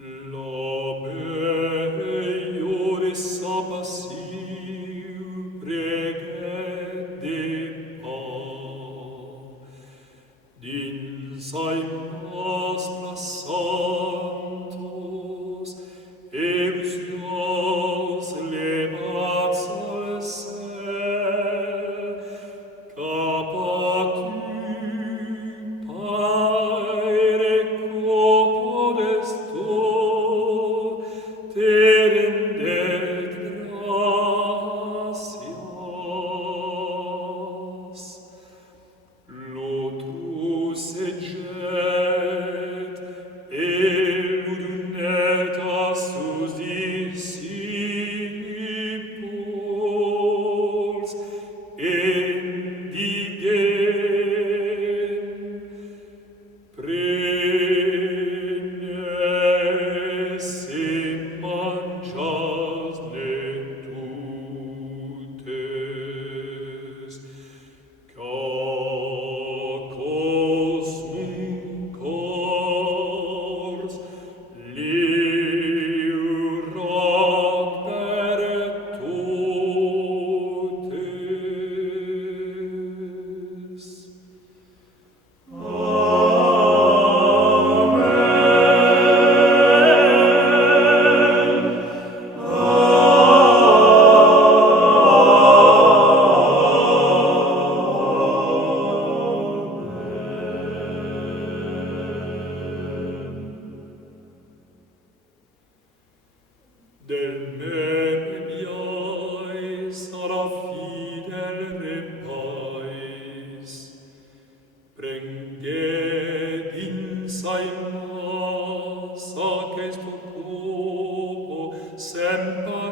Labeiore sabassiu pregede pa, din saemas santos, eus nos levat al cel, capa tu, Paere, copodesto, te rendet gratias. Lotus eget, eludunet a sus discipuls, endigen, prenes et mangias ne tutes, cacos muncors liurat per totes. Del mebiae sara fidel repais, prenged in saemas ac est corpo semper